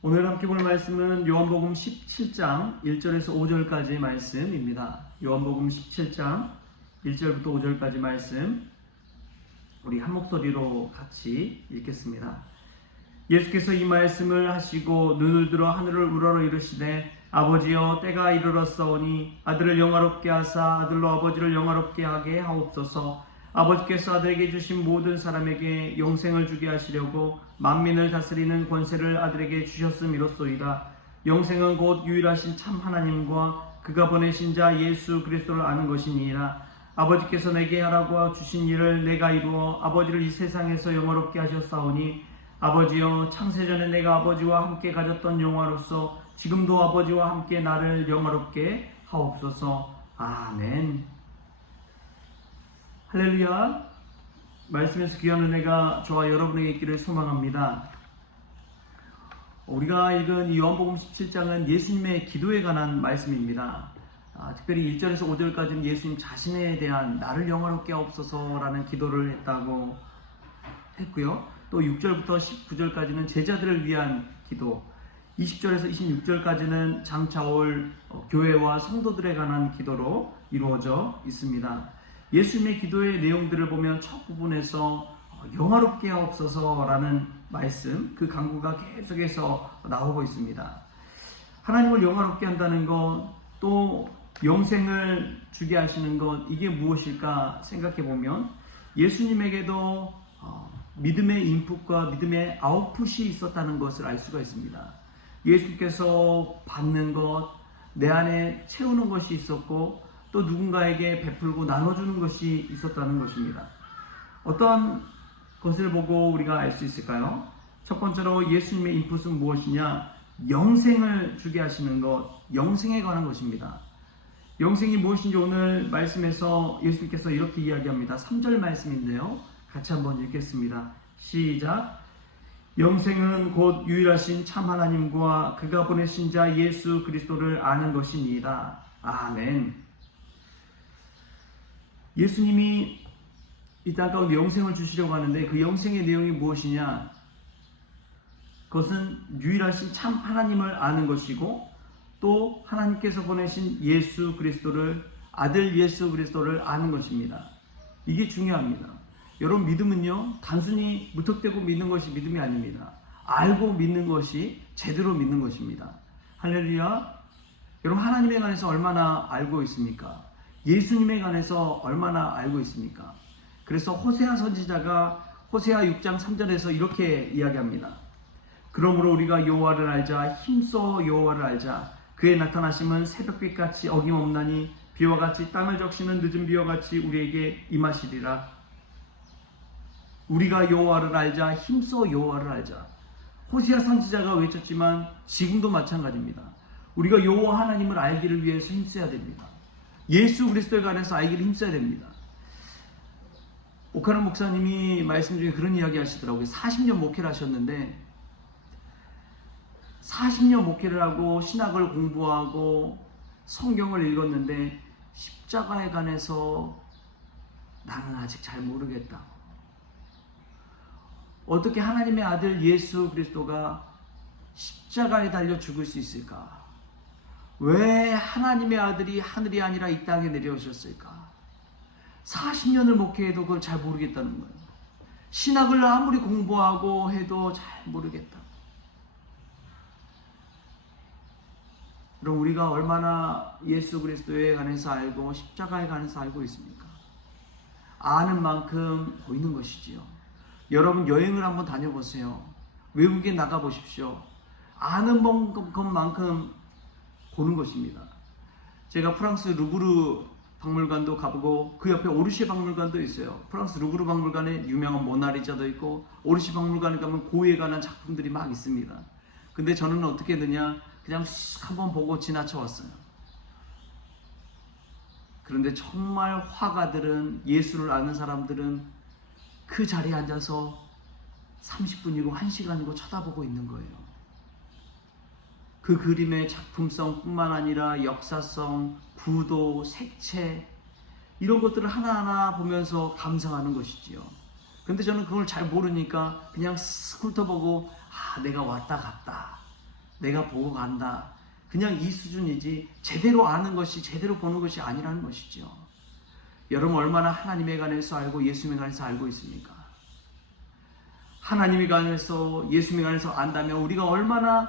오늘 함께 볼 말씀은 요한복음 17장 1절에서 5절까지의 말씀입니다. 요한복음 17장 1절부터 5절까지 말씀 우리 한 목소리로 같이 읽겠습니다. 예수께서 이 말씀을 하시고 눈을 들어 하늘을 우러러 이르시되 아버지여 때가 이르렀사오니 아들을 영화롭게 하사 아들로 아버지를 영화롭게 하게 하옵소서. 아버지께서 아들에게 주신 모든 사람에게 영생을 주게 하시려고 만민을 다스리는 권세를 아들에게 주셨음이로소이다. 영생은 곧 유일하신 참 하나님과 그가 보내신 자 예수 그리스도를 아는 것이니이다. 아버지께서 내게 하라고 주신 일을 내가 이루어 아버지를 이 세상에서 영화롭게 하셨사오니 아버지여 창세전에 내가 아버지와 함께 가졌던 영화로서 지금도 아버지와 함께 나를 영화롭게 하옵소서. 아멘. 할렐루야. 말씀에서 귀한 은혜가 저와 여러분에게 있기를 소망합니다. 우리가 읽은 이 요한복음 17장은 예수님의 기도에 관한 말씀입니다. 특별히 1절에서 5절까지는 예수님 자신에 대한 나를 영화롭게 하옵소서라는 기도를 했다고 했고요. 또 6절부터 19절까지는 제자들을 위한 기도, 20절에서 26절까지는 장차 올 교회와 성도들에 관한 기도로 이루어져 있습니다. 예수님의 기도의 내용들을 보면 첫 부분에서 영화롭게 하옵소서라는 말씀, 그 간구가 계속해서 나오고 있습니다. 하나님을 영화롭게 한다는 것, 또 영생을 주게 하시는 것, 이게 무엇일까 생각해 보면 예수님에게도 믿음의 인풋과 믿음의 아웃풋이 있었다는 것을 알 수가 있습니다. 예수께서 받는 것, 내 안에 채우는 것이 있었고 또 누군가에게 베풀고 나눠주는 것이 있었다는 것입니다. 어떤 것을 보고 우리가 알 수 있을까요? 첫 번째로 예수님의 인풋은 무엇이냐? 영생을 주게 하시는 것, 영생에 관한 것입니다. 영생이 무엇인지 오늘 말씀에서 예수님께서 이렇게 이야기합니다. 3절 말씀인데요. 같이 한번 읽겠습니다. 시작. 영생은 곧 유일하신 참 하나님과 그가 보내신 자 예수 그리스도를 아는 것이니이다. 아멘. 예수님이 이 땅 가운데 영생을 주시려고 하는데 그 영생의 내용이 무엇이냐? 그것은 유일하신 참 하나님을 아는 것이고 또 하나님께서 보내신 예수 그리스도를, 아들 예수 그리스도를 아는 것입니다. 이게 중요합니다. 여러분, 믿음은요 단순히 무턱대고 믿는 것이 믿음이 아닙니다. 알고 믿는 것이 제대로 믿는 것입니다. 할렐루야. 여러분, 하나님에 관해서 얼마나 알고 있습니까? 예수님에 관해서 얼마나 알고 있습니까? 그래서 호세아 선지자가 호세아 6장 3절에서 이렇게 이야기합니다. 그러므로 우리가 여호와를 알자, 힘써 여호와를 알자. 그의 나타나심은 새벽빛같이 어김없나니 비와 같이 땅을 적시는 늦은 비와 같이 우리에게 임하시리라. 우리가 여호와를 알자, 힘써 여호와를 알자. 호세아 선지자가 외쳤지만 지금도 마찬가지입니다. 우리가 여호와 하나님을 알기를 위해서 힘써야 됩니다. 예수 그리스도에 관해서 알기를 힘써야 됩니다. 오카노 목사님이 말씀 중에 그런 이야기 하시더라고요. 40년 목회를 하셨는데 40년 목회를 하고 신학을 공부하고 성경을 읽었는데 십자가에 관해서 나는 아직 잘 모르겠다. 어떻게 하나님의 아들 예수 그리스도가 십자가에 달려 죽을 수 있을까? 왜 하나님의 아들이 하늘이 아니라 이 땅에 내려오셨을까? 40년을 목회해도 그걸 잘 모르겠다는 거예요. 신학을 아무리 공부하고 해도 잘 모르겠다. 그럼 우리가 얼마나 예수 그리스도에 관해서 알고 십자가에 관해서 알고 있습니까? 아는 만큼 보이는 것이지요. 여러분, 여행을 한번 다녀보세요. 외국에 나가보십시오. 아는 것만큼 보는 것입니다. 제가 프랑스 루브르 박물관도 가보고 그 옆에 오르시에 박물관도 있어요. 프랑스 루브르 박물관에 유명한 모나리자도 있고 오르시 박물관에 가면 고흐에 관한 작품들이 막 있습니다. 근데 저는 어떻게 했느냐? 그냥 한번 보고 지나쳐 왔어요. 그런데 정말 화가들은, 예술을 아는 사람들은 그 자리에 앉아서 30분이고 1시간이고 쳐다보고 있는 거예요. 그 그림의 작품성 뿐만 아니라 역사성, 구도, 색채 이런 것들을 하나하나 보면서 감상하는 것이지요. 근데 저는 그걸 잘 모르니까 그냥 훑어보고 내가 왔다 갔다. 내가 보고 간다. 그냥 이 수준이지 제대로 아는 것이 제대로 보는 것이 아니라는 것이죠. 여러분 얼마나 하나님에 관해서 알고 예수님에 관해서 알고 있습니까? 하나님에 관해서 예수님에 관해서 안다면 우리가 얼마나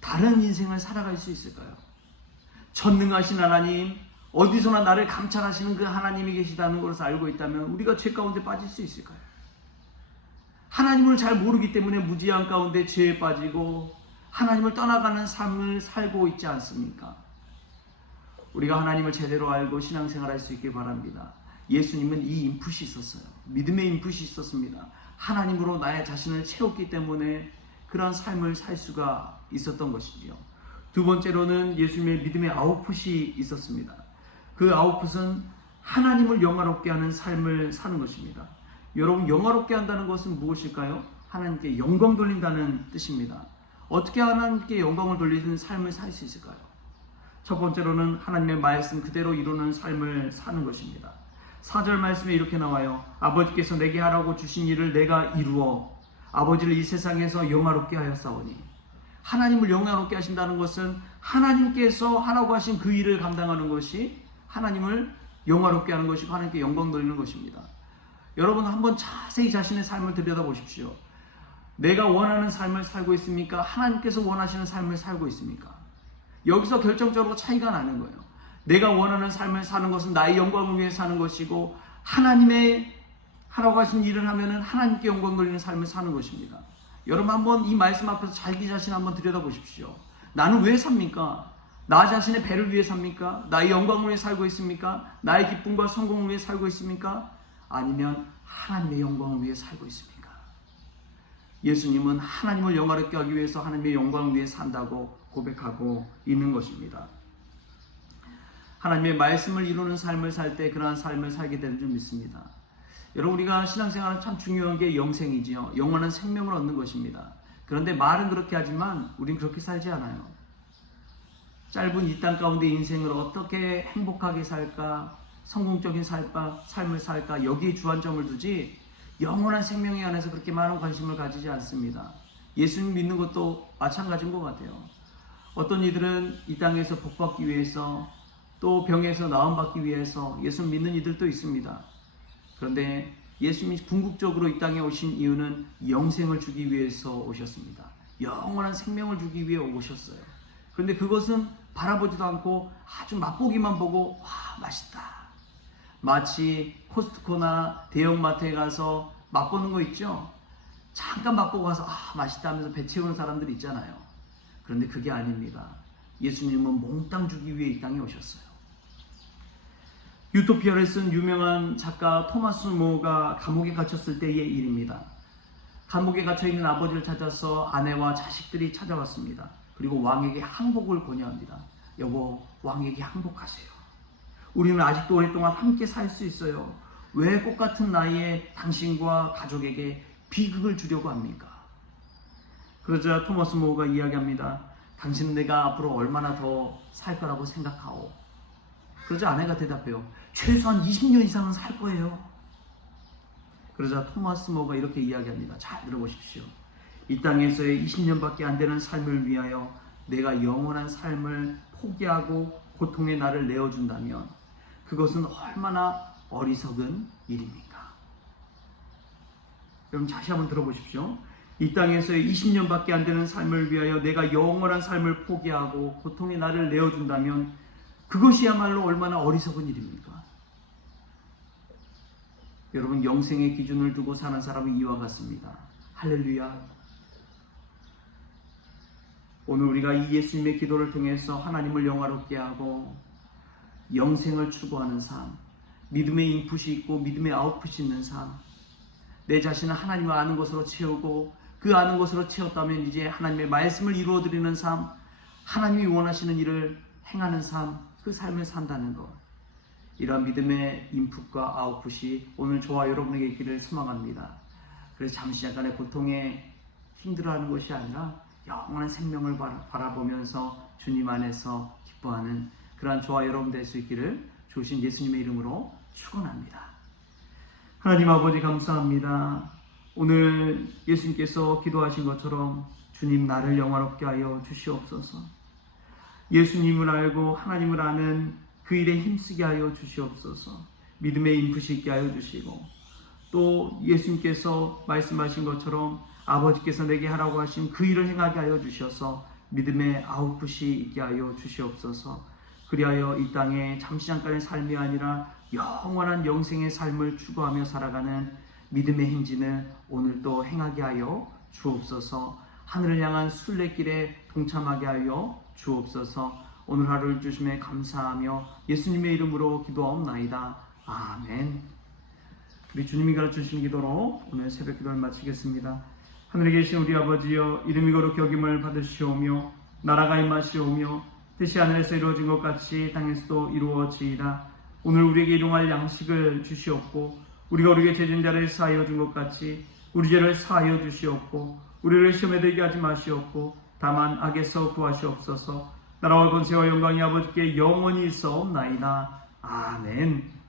다른 인생을 살아갈 수 있을까요? 전능하신 하나님, 어디서나 나를 감찰하시는 그 하나님이 계시다는 것을 알고 있다면 우리가 죄 가운데 빠질 수 있을까요? 하나님을 잘 모르기 때문에 무지한 가운데 죄에 빠지고 하나님을 떠나가는 삶을 살고 있지 않습니까? 우리가 하나님을 제대로 알고 신앙생활할 수 있길 바랍니다. 예수님은 이 인풋이 있었어요. 믿음의 인풋이 있었습니다. 하나님으로 나의 자신을 채웠기 때문에 그러한 삶을 살 수가 있었던 것이지요. 두 번째로는 예수님의 믿음의 아웃풋이 있었습니다. 그 아웃풋은 하나님을 영화롭게 하는 삶을 사는 것입니다. 여러분, 영화롭게 한다는 것은 무엇일까요? 하나님께 영광 돌린다는 뜻입니다. 어떻게 하나님께 영광을 돌리는 삶을 살 수 있을까요? 첫 번째로는 하나님의 말씀 그대로 이루는 삶을 사는 것입니다. 4절 말씀에 이렇게 나와요. 아버지께서 내게 하라고 주신 일을 내가 이루어 아버지를 이 세상에서 영화롭게 하였사오니. 하나님을 영화롭게 하신다는 것은 하나님께서 하라고 하신 그 일을 감당하는 것이 하나님을 영화롭게 하는 것이고 하나님께 영광 돌리는 것입니다. 여러분 한번 자세히 자신의 삶을 들여다보십시오. 내가 원하는 삶을 살고 있습니까? 하나님께서 원하시는 삶을 살고 있습니까? 여기서 결정적으로 차이가 나는 거예요. 내가 원하는 삶을 사는 것은 나의 영광을 위해 사는 것이고 하나님의 하라고 하신 일을 하면은 하나님께 영광 돌리는 삶을 사는 것입니다. 여러분 한번 이 말씀 앞에서 자기 자신 한번 들여다보십시오. 나는 왜 삽니까? 나 자신의 배를 위해 삽니까? 나의 영광을 위해 살고 있습니까? 나의 기쁨과 성공을 위해 살고 있습니까? 아니면 하나님의 영광을 위해 살고 있습니까? 예수님은 하나님을 영화롭게 하기 위해서 하나님의 영광을 위해 산다고 고백하고 있는 것입니다. 하나님의 말씀을 이루는 삶을 살 때 그러한 삶을 살게 되는 줄 믿습니다. 여러분 우리가 신앙생활은 참 중요한 게 영생이지요. 영원한 생명을 얻는 것입니다. 그런데 말은 그렇게 하지만 우린 그렇게 살지 않아요. 짧은 이 땅 가운데 인생을 어떻게 행복하게 살까, 성공적인 삶을 살까 여기에 주안점을 두지 영원한 생명에 관해서 그렇게 많은 관심을 가지지 않습니다. 예수님 믿는 것도 마찬가지인 것 같아요. 어떤 이들은 이 땅에서 복받기 위해서 또 병에서 나음받기 위해서 예수 믿는 이들도 있습니다. 그런데 예수님이 궁극적으로 이 땅에 오신 이유는 영생을 주기 위해서 오셨습니다. 영원한 생명을 주기 위해 오셨어요. 그런데 그것은 바라보지도 않고 아주 맛보기만 보고 와 맛있다. 마치 코스트코나 대형마트에 가서 맛보는 거 있죠? 잠깐 맛보고 가서 맛있다 하면서 배 채우는 사람들 있잖아요. 그런데 그게 아닙니다. 예수님은 몽땅 주기 위해 이 땅에 오셨어요. 유토피아를 쓴 유명한 작가 토마스 모가 감옥에 갇혔을 때의 일입니다. 감옥에 갇혀있는 아버지를 찾아서 아내와 자식들이 찾아왔습니다. 그리고 왕에게 항복을 권유합니다. 여보, 왕에게 항복하세요. 우리는 아직도 오랫동안 함께 살 수 있어요. 왜 똑같은 나이에 당신과 가족에게 비극을 주려고 합니까? 그러자 토마스 모어가 이야기합니다. 당신은 내가 앞으로 얼마나 더 살 거라고 생각하오? 그러자 아내가 대답해요. 최소한 20년 이상은 살 거예요. 그러자 토마스 모어가 이렇게 이야기합니다. 잘 들어보십시오. 이 땅에서의 20년밖에 안 되는 삶을 위하여 내가 영원한 삶을 포기하고 고통의 나를 내어준다면 그것은 얼마나 어리석은 일입니까? 여러분 다시 한번 들어보십시오. 이 땅에서의 20년밖에 안 되는 삶을 위하여 내가 영원한 삶을 포기하고 고통의 나를 내어준다면 그것이야말로 얼마나 어리석은 일입니까? 여러분 영생의 기준을 두고 사는 사람은 이와 같습니다. 할렐루야. 오늘 우리가 이 예수님의 기도를 통해서 하나님을 영화롭게 하고 영생을 추구하는 삶, 믿음의 인풋이 있고 믿음의 아웃풋이 있는 삶, 내 자신을 하나님을 아는 것으로 채우고 그 아는 것으로 채웠다면 이제 하나님의 말씀을 이루어드리는 삶, 하나님이 원하시는 일을 행하는 삶, 그 삶을 산다는 것, 이러한 믿음의 인풋과 아웃풋이 오늘 저와 여러분에게 있기를 소망합니다. 그래서 잠시 잠깐의 고통에 힘들어하는 것이 아니라 영원한 생명을 바라보면서 주님 안에서 기뻐하는 그러한 저와 여러분 될 수 있기를 주신 예수님의 이름으로 축원합니다. 하나님 아버지 감사합니다. 오늘 예수님께서 기도하신 것처럼 주님 나를 영화롭게 하여 주시옵소서. 예수님을 알고 하나님을 아는 그 일에 힘쓰게 하여 주시옵소서. 믿음의 인풋이 있게 하여 주시고, 또 예수님께서 말씀하신 것처럼 아버지께서 내게 하라고 하신 그 일을 행하게 하여 주셔서 믿음의 아웃풋이 있게 하여 주시옵소서. 그리하여 이 땅에 잠시 잠깐의 삶이 아니라 영원한 영생의 삶을 추구하며 살아가는 믿음의 행진을 오늘도 행하게 하여 주옵소서. 하늘을 향한 순례길에 동참하게 하여 주옵소서. 오늘 하루를 주심에 감사하며 예수님의 이름으로 기도하옵나이다. 아멘. 우리 주님이 가르쳐주신 기도로 오늘 새벽 기도를 마치겠습니다. 하늘에 계신 우리 아버지여, 이름이 거룩히 여김을 받으시오며 나라가 임하시오며 뜻이 하늘에서 이루어진 것 같이 땅에서도 이루어지이다. 오늘 우리에게 일용할 양식을 주시옵고, 우리가 우리에게 죄진 자를 사하여 준 것 같이 우리 죄를 사하여 주시옵고, 우리를 시험에 들게 하지 마시옵고 다만 악에서 구하시옵소서. 나라와 권세와 영광이 아버지께 영원히 있사옵나이다. 아멘.